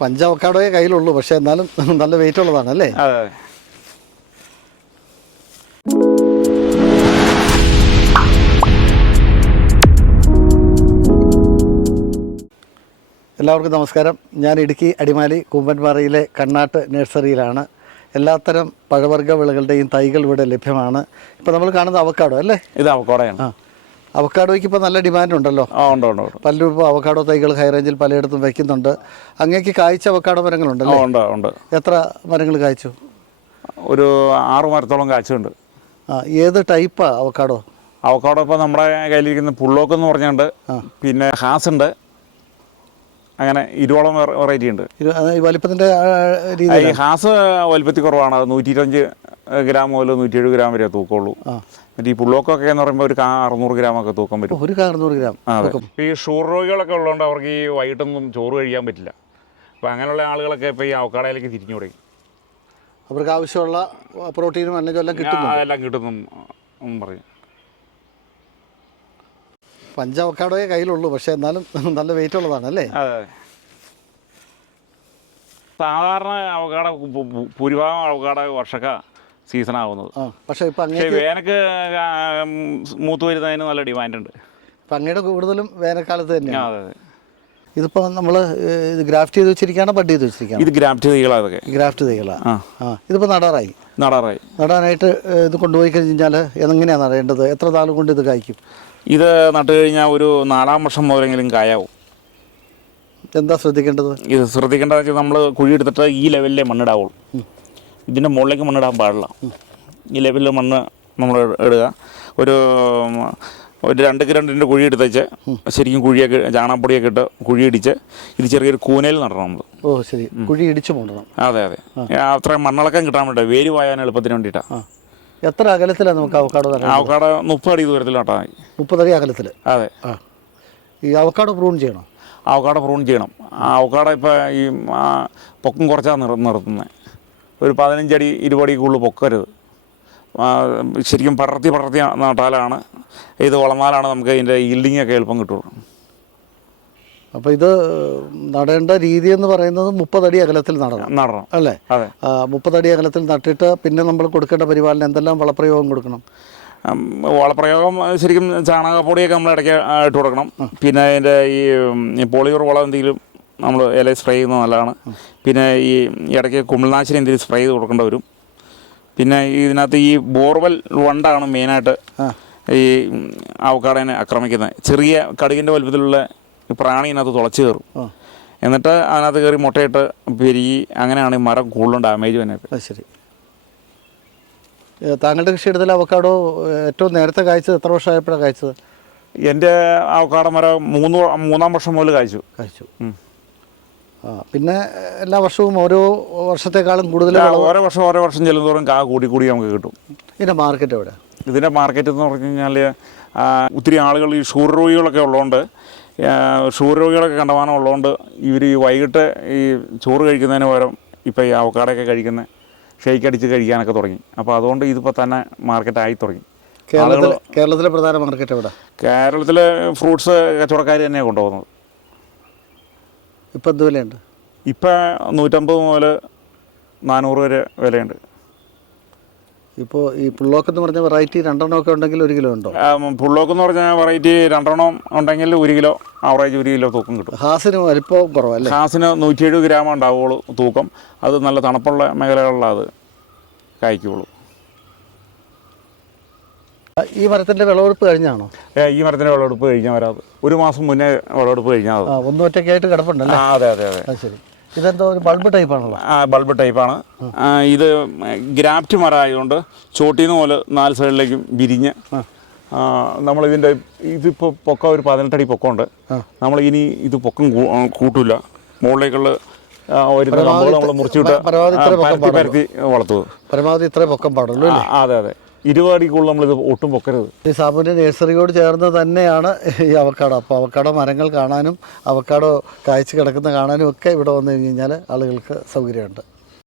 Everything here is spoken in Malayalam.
5 അവക്കാഡോയെ കയ്യിലുള്ളൂ, പക്ഷേ എന്നാലും നല്ല വെയിറ്റ് ഉള്ളതാണ് അല്ലേ? അതെ. എല്ലാവർക്കും നമസ്കാരം. ഞാൻ ഇടുക്കി അടിമാലി കൂമ്പൻപാറയിലെ കണ്ണാട്ട് നഴ്സറിയിലാണ്. എല്ലാത്തരം പഴവർഗ്ഗ വിളകളുടെയും തൈകൾ ഇവിടെ ലഭ്യമാണ്. ഇപ്പോൾ നമ്മൾ കാണുന്നത് അവക്കാഡോ അല്ലേ? ഇത് അവക്കാഡോയാണ്. അവക്കാഡോയ്ക്ക് ഇപ്പോൾ നല്ല ഡിമാൻഡ് ഉണ്ടല്ലോ. ഉണ്ട്. പലരും ഇപ്പോൾ അവക്കാഡോ തൈകൾ ഹൈ റേഞ്ചിൽ പലയിടത്തും വയ്ക്കുന്നുണ്ട്. അങ്ങേക്ക് കായ്ച്ച അവക്കാഡോ മരങ്ങളുണ്ടല്ലോ? ഉണ്ട്. എത്ര മരങ്ങൾ കായ്ച്ചു? ഒരു 6 മരത്തോളം കായ്ച്ചുണ്ട്. ഏത് ടൈപ്പാണ് അവക്കാഡോ? അവക്കാഡോ ഇപ്പോൾ നമ്മുടെ കയ്യിലിരിക്കുന്ന പുള്ളോക്ക് എന്ന് പറഞ്ഞുണ്ട്, പിന്നെ ഹാസ് ഉണ്ട്, അങ്ങനെ 20ഓളം വെറൈറ്റി ഉണ്ട്. വലിപ്പത്തിൻ്റെ ഈ ഹാസ് വലിപ്പത്തിൽ കുറവാണ്. 125 ഗ്രാം മുതൽ 107 ഗ്രാം വരെ തൂക്കമുള്ളൂ. മറ്റേ ഈ പുള്ളോക്കൊക്കെ എന്ന് പറയുമ്പോൾ ഒരു 600 ഗ്രാമൊക്കെ തൂക്കം വരും. ഒരു 600 ഗ്രാം. അതെ. ഈ ഷുഗർ രോഗികളൊക്കെ ഉള്ളതുകൊണ്ട് അവർക്ക് ഈ വൈകിട്ടൊന്നും ചോറ് കഴിക്കാൻ പറ്റില്ല. അപ്പോൾ അങ്ങനെയുള്ള ആളുകളൊക്കെ ഇപ്പോൾ ഈ അവക്കാഡോയിലേക്ക് തിരിഞ്ഞു തുടങ്ങി. അവർക്ക് ആവശ്യമുള്ള പ്രോട്ടീനും എല്ലാം അതെല്ലാം കിട്ടുന്നു പറയും. 5 അവക്കാഡോയെ കയ്യിലുള്ളൂ, പക്ഷേ എന്നാലും നല്ല വെയിറ്റ് ഉള്ളതാണ് അല്ലേ? അതെ. സാധാരണ അവക്കാഡോ ഭൂരിഭാഗം അവക്കാഡോ വർഷക്ക സീസണാവുന്നത്. പക്ഷേ ഇപ്പം വേനൽക്ക് മൂത്ത് വരുന്നതിന് നല്ല ഡിമാൻഡ് ഉണ്ട്. ഇപ്പം അങ്ങയുടെ കൂടുതലും വേനൽക്കാലത്ത് തന്നെയാണ്. അതെ. ഇതിപ്പോൾ നമ്മൾ ഇത് ഗ്രാഫ്റ്റ് ചെയ്ത് വെച്ചിരിക്കുകയാണോ ബഡ് ചെയ്ത് വെച്ചിരിക്കുകയാണ്? ഇത് ഗ്രാഫ്റ്റ് തൈകളാണ്. അതൊക്കെ ഗ്രാഫ്റ്റ് തൈകളാണ്. ഇതിപ്പോൾ നടാനായിട്ട് ഇത് കൊണ്ടുപോയി കഴിഞ്ഞാൽ എങ്ങനെയാണ് നടേണ്ടത്? എത്ര നാൾ കൊണ്ട് ഇത് കായ്ക്കും? ഇത് നട്ട് കഴിഞ്ഞാൽ ഒരു 4-ാം വർഷം മുതലെങ്കിലും കായാവും. എന്താ ശ്രദ്ധിക്കേണ്ടത്? ഇത് ശ്രദ്ധിക്കേണ്ടത് വെച്ചാൽ നമ്മൾ കുഴി എടുത്തിട്ട് ഈ ലെവലിലെ മണ്ണിടാവുള്ളൂ. ഇതിൻ്റെ മുകളിലേക്ക് മണ്ണിടാൻ പാടില്ല. ഈ ലെവലിൽ മണ്ണ് നമ്മൾ ഇടുക. ഒരു 2 ഗ്രണ്ടിൻ്റെ കുഴി എടുത്തേച്ച് ശരിക്കും കുഴിയൊക്കെ ചാണകപ്പൊടിയൊക്കെ ഇട്ട് കുഴി ഇടിച്ച് ഇത് ചെറിയൊരു കൂനയിൽ നടണം നമ്മൾ. ശരി, കുഴി ഇടിച്ച് പോകണം. അതെ. അത്രയും മണ്ണിളക്കം കിട്ടാൻ വേണ്ടി, വേര് പായാൻ എളുപ്പത്തിന് വേണ്ടിയിട്ടാണ്. എത്ര അകലത്തിലാണ് നമുക്ക് അവക്കാഡോ? അവക്കാഡോ 30 അടി ദൂരത്തിൽ നട്ടാൽ മതി. 30 അടി അകലത്തിൽ? അതെ. ഈ അവക്കാഡോ പ്രൂൺ ചെയ്യണം? അവക്കാഡോ പ്രൂൺ ചെയ്യണം. അവക്കാഡോ ഇപ്പോൾ ഈ പൊക്കം കുറച്ചാണ് നിർത്തുന്നത്. ഒരു 15 അടി 20 അടിക്കുള്ളിൽ പൊക്കരുത്. ശരിക്കും പടർത്തി നട്ടാലാണ്, ഇത് വളർന്നാലാണ് നമുക്ക് ഇതിൻ്റെ ഈൽഡിങ് ഒക്കെ എളുപ്പം കിട്ടുള്ളൂ. അപ്പോൾ ഇത് നടേണ്ട രീതി എന്ന് പറയുന്നത് 30 അടി അകലത്തിൽ നടണം അല്ലേ? അതെ. 30 അടി അകലത്തിൽ നട്ടിട്ട് പിന്നെ നമ്മൾ കൊടുക്കേണ്ട പരിപാലനം എന്തെല്ലാം വളപ്രയോഗം കൊടുക്കണം? വളപ്രയോഗം ശരിക്കും ചാണകപ്പൊടിയൊക്കെ നമ്മൾ ഇടയ്ക്ക് ഇട്ട് കൊടുക്കണം. പിന്നെ അതിൻ്റെ ഈ പോളിയോർ വളം എന്തെങ്കിലും നമ്മൾ ഇല സ്പ്രേ ചെയ്യുന്നത് നല്ലതാണ്. പിന്നെ ഈ ഇടയ്ക്ക് കുമിൾനാശിനി എന്തെങ്കിലും സ്പ്രേ ചെയ്ത് കൊടുക്കേണ്ടി വരും. പിന്നെ ഇതിനകത്ത് ഈ ബോർവെൽ വണ്ടാണ് മെയിനായിട്ട് ഈ അവക്കാഡോനെ ആക്രമിക്കുന്നത്. ചെറിയ കടുകിൻ്റെ വലുപ്പത്തിലുള്ള പ്രാണി ഇതിനകത്ത് തുളച്ച് കയറും. എന്നിട്ട് അതിനകത്ത് കയറി മുട്ടയിട്ട് പെരുകി, അങ്ങനെയാണ് ഈ മരം കൂടുതലും ഡാമേജ് വന്നത്. ശരി. താങ്കളുടെ കൃഷിയിടത്തിൽ അവക്കാഡോ ഏറ്റവും നേരത്തെ കായ്ച്ചത് എത്ര വർഷമായപ്പോഴാണ് കായ്ച്ചത്? എൻ്റെ അവക്കാഡോ മരം 3-ാം വർഷം മുതൽ കായ്ച്ചു. പിന്നെ എല്ലാ വർഷവും ഓരോ വർഷത്തെക്കാളും കൂടുതൽ ഓരോ വർഷം ചെല്ലുന്തോറും കൂടി നമുക്ക് കിട്ടും. ഇതിൻ്റെ മാർക്കറ്റ് എവിടെ? ഇതിൻ്റെ മാർക്കറ്റ് എന്ന് പറഞ്ഞു കഴിഞ്ഞാൽ ഒത്തിരി ആളുകൾ ഈ ഷുഗർ രോഗികളൊക്കെ ഉള്ളതുകൊണ്ട്, ഷുഗർ രോഗികളൊക്കെ കണ്ടമാനം ഉള്ളതുകൊണ്ട് ഇവർ ഈ വൈകിട്ട് ഈ ചോറ് കഴിക്കുന്നതിന് പകരം ഇപ്പോൾ ഈ അവക്കാഡൊക്കെ കഴിക്കുന്നത് ഷെയ്ക്ക് അടിച്ച് കഴിക്കാനൊക്കെ തുടങ്ങി. അപ്പോൾ അതുകൊണ്ട് ഇതിപ്പോൾ തന്നെ മാർക്കറ്റായി തുടങ്ങി. കേരളത്തിലെ പ്രധാന മാർക്കറ്റ് എവിടെ? കേരളത്തിലെ ഫ്രൂട്ട്സ് കച്ചവടക്കാർ തന്നെയാണ് കൊണ്ടുപോകുന്നത്. ഇപ്പോൾ എന്ത് വിലയുണ്ട്? ഇപ്പോൾ 150 മുതൽ 400 വരെ വിലയുണ്ട്. ഇപ്പോൾ ഈ പുള്ളോക്ക് എന്ന് പറഞ്ഞ വെറൈറ്റി 2 ഉണ്ടെങ്കിൽ 1 കിലോ ഉണ്ടോ? പുള്ളോക്ക് എന്ന് പറഞ്ഞ വെറൈറ്റി 2 ഉണ്ടെങ്കിൽ 1 കിലോ, ആവറേജ് 1 കിലോ തൂക്കം കിട്ടും. ഹാസിന് വലിപ്പം കുറവല്ലേ? ഹാസിന് 107 ഗ്രാം ഉണ്ടാവുള്ളൂ തൂക്കം. അത് നല്ല തണുപ്പുള്ള മേഖലകളിലാണ് അത് കായ്ക്കുള്ളൂ. ഈ മരത്തിൻ്റെ വിളവെടുപ്പ് കഴിഞ്ഞാണോ? ഈ മരത്തിൻ്റെ വിളവെടുപ്പ് കഴിഞ്ഞാൽ വരാതെ 1 മാസം മുന്നേ വിളവെടുപ്പ് കഴിഞ്ഞാൽ ഒന്നും ഒറ്റയ്ക്കായിട്ട് കിടപ്പുണ്ടല്ലോ. അതെ. ശരി. ഇതെന്തോ ഒരു ബൾബ് ടൈപ്പാണല്ലോ? ബൾബ് ടൈപ്പാണ്. ഇത് ഗ്രാഫ്റ്റ് മരമായതുകൊണ്ട് ചോട്ടീന്ന് പോലെ 4 സൈഡിലേക്കും വിരിഞ്ഞ് നമ്മളിതിൻ്റെ ഇതിപ്പോൾ പൊക്കം ഒരു 18 അടി പൊക്കമുണ്ട്. നമ്മൾ ഇനി ഇത് പൊക്കം കൂട്ടില്ല. മുകളിലേക്കുള്ള നമ്മൾ മുറിച്ചിട്ട് പരത്തി വളർത്തുക. പരമാവധി ഇത്ര പൊക്കം പാടുള്ളൂ. അതെ. 20 അടിക്കുള്ളിൽ നമ്മളിത് ഒട്ടും പൊക്കരുത്. ഈ സാബുവിൻ്റെ നഴ്സറിയോട് ചേർന്ന് തന്നെയാണ് ഈ അവക്കാഡോ. അപ്പോൾ അവക്കാഡോ മരങ്ങൾ കാണാനും അവക്കാഡോ കായ്ച്ച് കിടക്കുന്ന കാണാനും ഒക്കെ ഇവിടെ വന്നു കഴിഞ്ഞാൽ ആളുകൾക്ക് സൗകര്യമുണ്ട്.